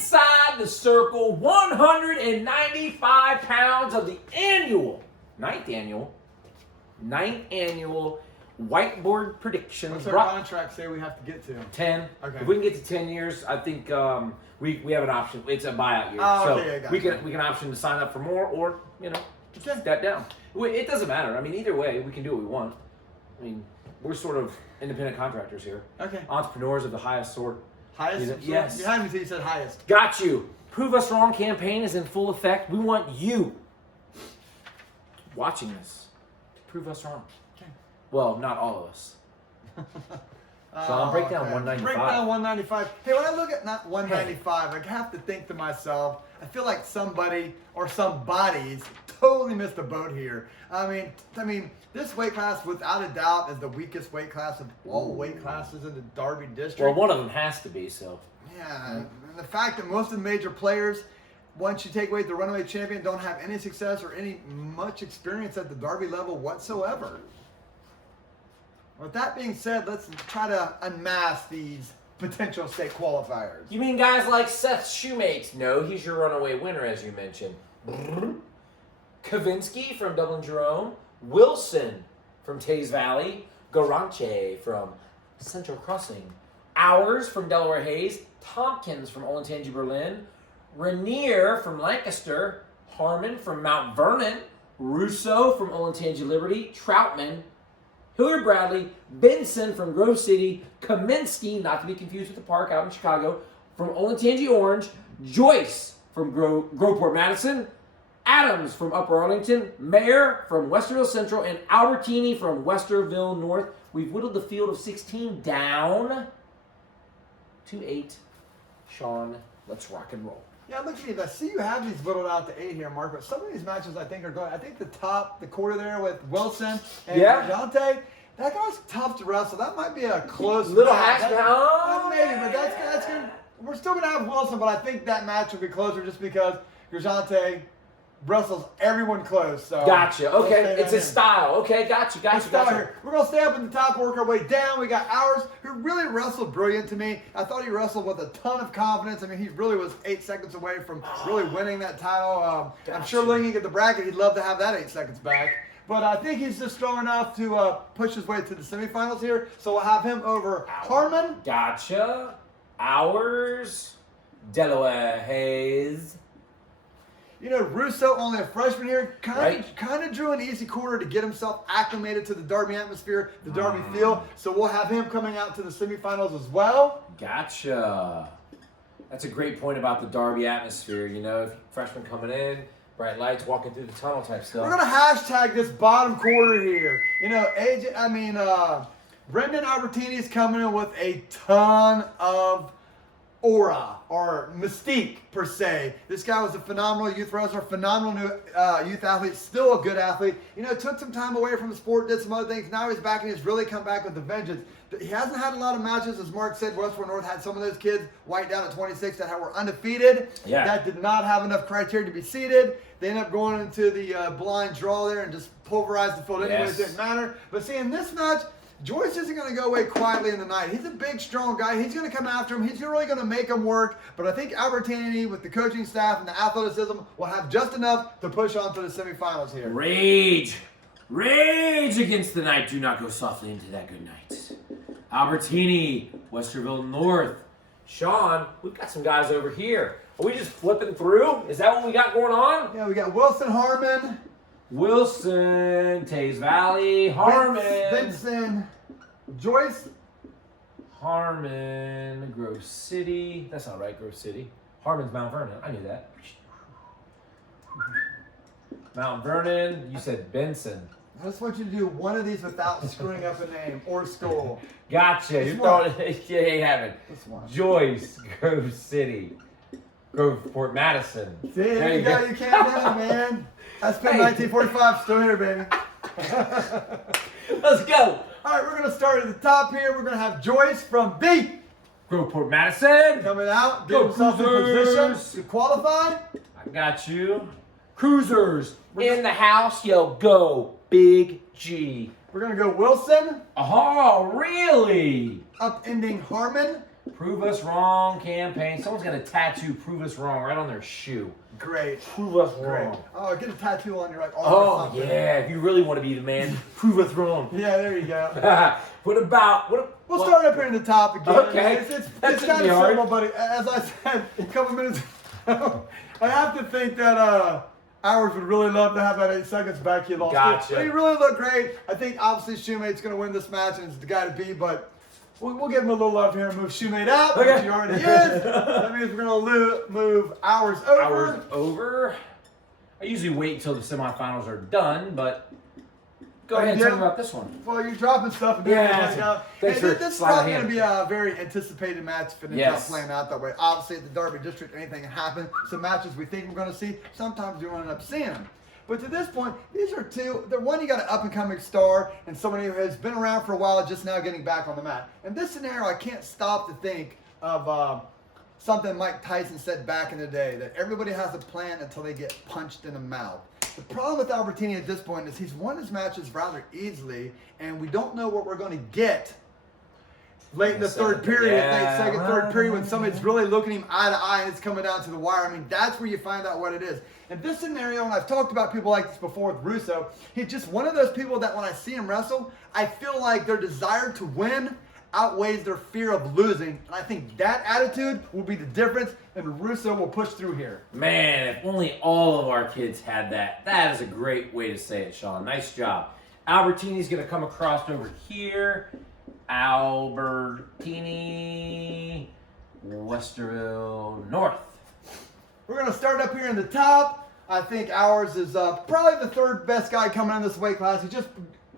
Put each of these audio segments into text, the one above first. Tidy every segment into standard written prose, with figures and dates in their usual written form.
inside the circle, 195 pounds of the ninth annual whiteboard predictions. What's our contract say we have to get to? 10. Okay. If we can get to 10 years, I think we have an option. It's a buyout year. Oh, so okay, I got we you. can option to sign up for more or, step down. It doesn't matter. I mean, either way, we can do what we want. I mean, we're sort of independent contractors here. Okay. Entrepreneurs of the highest sort. Highest? Yes. You had me until you said highest. Got you. Prove Us Wrong campaign is in full effect. We want you watching this to prove us wrong. Okay. Well, not all of us. Sean, break down okay. 195. Break down 195. Hey, when I look at not 195, I have to think to myself, I feel like somebody or some bodies totally missed the boat here. I mean, this weight class, without a doubt, is the weakest weight class of all weight classes in the Derby district. Well, one of them has to be, so. Yeah, and the fact that most of the major players, once you take away the runaway champion, don't have any success or any much experience at the Derby level whatsoever. With that being said, let's try to unmask these potential state qualifiers. You mean guys like Seth Shoemates? No, he's your runaway winner, as you mentioned. Kavinsky from Dublin Jerome. Wilson from Taze Valley. Garanche from Central Crossing. Hours from Delaware Hayes. Tompkins from Olentangy Berlin. Rainier from Lancaster. Harmon from Mount Vernon. Russo from Olentangy Liberty. Troutman. Hilliard Bradley, Benson from Grove City, Kaminsky, not to be confused with the park out in Chicago, from Olentangy Orange, Joyce from Groveport Madison, Adams from Upper Arlington, Mayer from Westerville Central, and Albertini from Westerville North. We've whittled the field of 16 down to 8. Sean, let's rock and roll. Yeah, look at these. I see you have these whittled out to 8 here, Mark, but some of these matches I think are going. I think the quarter there with Wilson and Dante, that guy's tough to wrestle. That might be a close little match. hash Maybe, but that's good. We're still going to have Wilson, but I think that match will be closer just because Gajante wrestles everyone close. So Gotcha. Okay, it's his style. Okay, gotcha. Here. We're going to stay up in the top, work our way down. We got Hours, who really wrestled brilliant to me. I thought he wrestled with a ton of confidence. I mean, he really was 8 seconds away from really winning that title. I'm sure looking at the bracket, he'd love to have that 8 seconds back. But I think he's just strong enough to push his way to the semifinals here. So we'll have him over Harmon. Gotcha. Hours. Delaware Hayes. You know, Russo, only a freshman here, kind of drew an easy quarter to get himself acclimated to the Derby atmosphere, the Derby feel. So we'll have him coming out to the semifinals as well. Gotcha. That's a great point about the Derby atmosphere. You know, if freshman coming in, bright lights, walking through the tunnel type stuff. We're gonna hashtag this bottom quarter here. You know, Brendan Albertini is coming in with a ton of aura or mystique per se. This guy was a phenomenal youth wrestler, phenomenal new youth athlete, still a good athlete. You know, took some time away from the sport, did some other things. Now he's back and he's really come back with a vengeance. He hasn't had a lot of matches, as Mark said. Westport North had some of those kids white down at 26 that were undefeated. Yeah. That did not have enough criteria to be seeded. They ended up going into the blind draw there and just pulverized the field anyway. It didn't matter. But see, in this match, Joyce isn't going to go away quietly in the night. He's a big, strong guy. He's going to come after him. He's really going to make him work. But I think Albertini, with the coaching staff and the athleticism, will have just enough to push on to the semifinals here. Rage against the night. Do not go softly into that good night. Albertini, Westerville North. Sean, we've got some guys over here. Are we just flipping through? Is that what we got going on? Yeah, we got Wilson Harmon. Wilson, Taze Valley, Harmon. Benson, Joyce. Harmon, Grove City. That's not right, Grove City. Harmon's Mount Vernon. I knew that. Mount Vernon. You said Benson. I just want you to do one of these without screwing up a name or school. Gotcha. You're throwing it. Yeah, you haven't. This one. Joyce, Grove City. Groveport Madison. See, there you go. You can't do it, man. That's been 1945. Still here, baby. Let's go. All right, we're going to start at the top here. We're going to have Joyce from B. Groveport Madison. Coming out. Get Go himself in Cruisers. position to qualify. I got you. Cruisers in the house. Yo, go Big G. We're going to go Wilson. Oh, really? Upending Harmon. Prove Us Wrong campaign. Someone's got a tattoo Prove Us Wrong right on their shoe. Great. Prove us Great. wrong. Oh, get a tattoo on your arm or Oh, something. yeah. If you really want to be the man, prove us wrong. Yeah, there you go. We'll Start up here in the top again. Okay. It's That kind shouldn't of be hard. simple, but as I said a couple minutes ago, I have to think that Ours would really love to have that 8 seconds back. He lost Gotcha. it. But he really looked great. I think obviously Shoemate's going to win this match and is the guy to beat, but we'll give him a little love here and move Shoemate out, Okay. which he already is. That means we're going to move Ours over. Hours over. I usually wait until the semifinals are done, but go ahead and Yeah. tell me about this one. Well, you're dropping stuff and Yeah. doing it out. Thanks Hey, for this is sliding probably the going to hand. be a very anticipated match if it ends Yes. up playing out that way. Obviously, at the Derby District, anything can happen. Some matches we think we're going to see, sometimes we won't end up seeing them. But to this point, these are two. The one, you got an up-and-coming star and someone who has been around for a while, just now getting back on the mat. In this scenario, I can't stop to think of something Mike Tyson said back in the day, that everybody has a plan until they get punched in the mouth. The problem with Albertini at this point is he's won his matches rather easily, and we don't know what we're going to get late in the third period, Yeah. late second, third period, when somebody's really looking him eye to eye and it's coming down to the wire. I mean, that's where you find out what it is. In this scenario, and I've talked about people like this before with Russo, he's just one of those people that when I see him wrestle, I feel like their desire to win outweighs their fear of losing. And I think that attitude will be the difference, and Russo will push through here. Man, if only all of our kids had that. That is a great way to say it, Sean. Nice job. Albertini's going to come across over here. Albertini, Westerville North. We're going to start up here in the top. I think Ours is probably the third best guy coming in this weight class. He just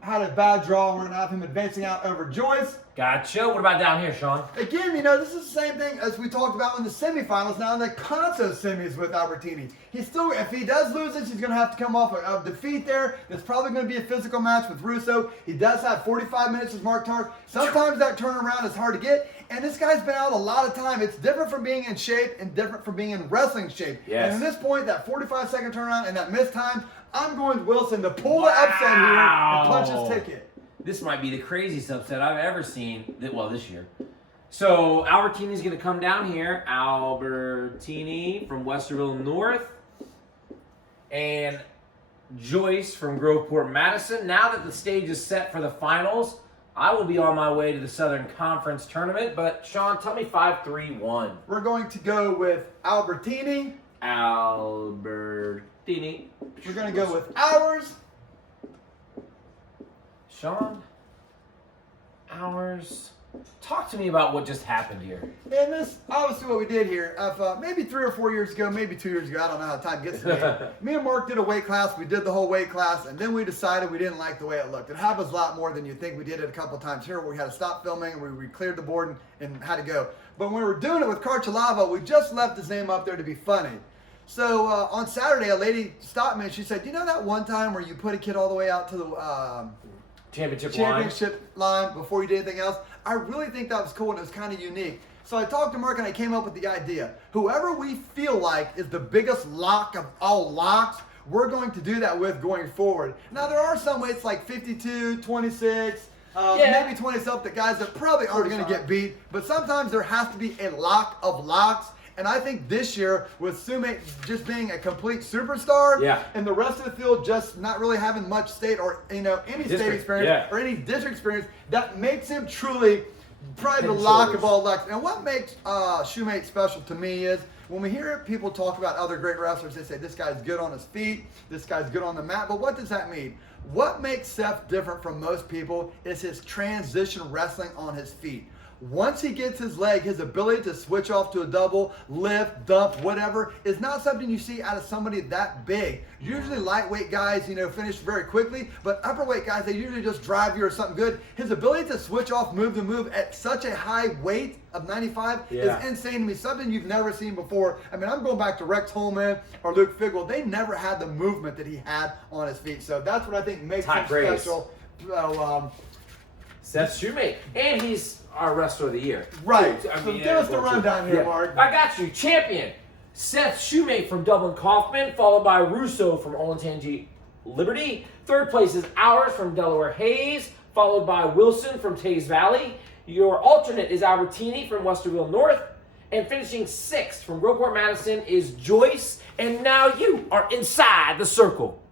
had a bad draw. We're going to have him advancing out over Joyce. Gotcha. What about down here, Sean? Again, this is the same thing as we talked about in the semifinals, now in the Conso semis with Albertini. He's still, if he does lose this, he's going to have to come off a defeat there. It's probably going to be a physical match with Russo. He does have 45 minutes as Mark Tark. Sometimes that turnaround is hard to get, and this guy's been out a lot of time. It's different from being in shape and different from being in wrestling shape. Yes. And at this point, that 45-second turnaround and that missed time, I'm going with Wilson to pull the upset here and punch his ticket. This might be the craziest upset I've ever seen, this year. So, Albertini's going to come down here. Albertini from Westerville North. And Joyce from Groveport Madison. Now that the stage is set for the finals, I will be on my way to the Southern Conference Tournament. But, Sean, tell me 5-3-1. We're going to go with Albertini. Albertini. We're going to go with Ours. Sean, Ours. Talk to me about what just happened here. And this, obviously what we did here, maybe 3 or 4 years ago, maybe 2 years ago, I don't know how time gets to me. Me and Mark did a weight class, we did the whole weight class, and then we decided we didn't like the way it looked. It happens a lot more than you think. We did it a couple times here where we had to stop filming and we cleared the board and had to go. But when we were doing it with Karchalava, we just left his name up there to be funny. So on Saturday, a lady stopped me and she said, you know that one time where you put a kid all the way out to the championship line before you did anything else? I really think that was cool and it was kind of unique. So I talked to Mark and I came up with the idea. Whoever we feel like is the biggest lock of all locks, we're going to do that with going forward. Now there are some weights like 52, 26, maybe 20 something guys that probably aren't going to get beat, but sometimes there has to be a lock of locks. And I think this year, with Sumate just being a complete superstar, and the rest of the field just not really having much state or any state experience or any district experience, that makes him truly probably the lock of all locks. And what makes Shoemate special to me is when we hear people talk about other great wrestlers, they say this guy's good on his feet, this guy's good on the mat. But what does that mean? What makes Seth different from most people is his transition wrestling on his feet. Once he gets his leg, his ability to switch off to a double, lift, dump, whatever, is not something you see out of somebody that big. Usually lightweight guys, finish very quickly, but upperweight guys, they usually just drive you or something good. His ability to switch off, move to move at such a high weight of 95 is insane to me, something you've never seen before. I mean, I'm going back to Rex Holman or Luke Figwell. They never had the movement that he had on his feet. So that's what I think makes him special. Seth Shoemate. And he's our Wrestler of the Year. Right. So give us the rundown here, Mark. I got you. Champion, Seth Shoemate from Dublin Kaufman, followed by Russo from Olentangy Liberty. Third place is Ours from Delaware Hayes, followed by Wilson from Tays Valley. Your alternate is Albertini from Westerville North. And finishing 6th from Groveport Madison is Joyce. And now you are inside the circle.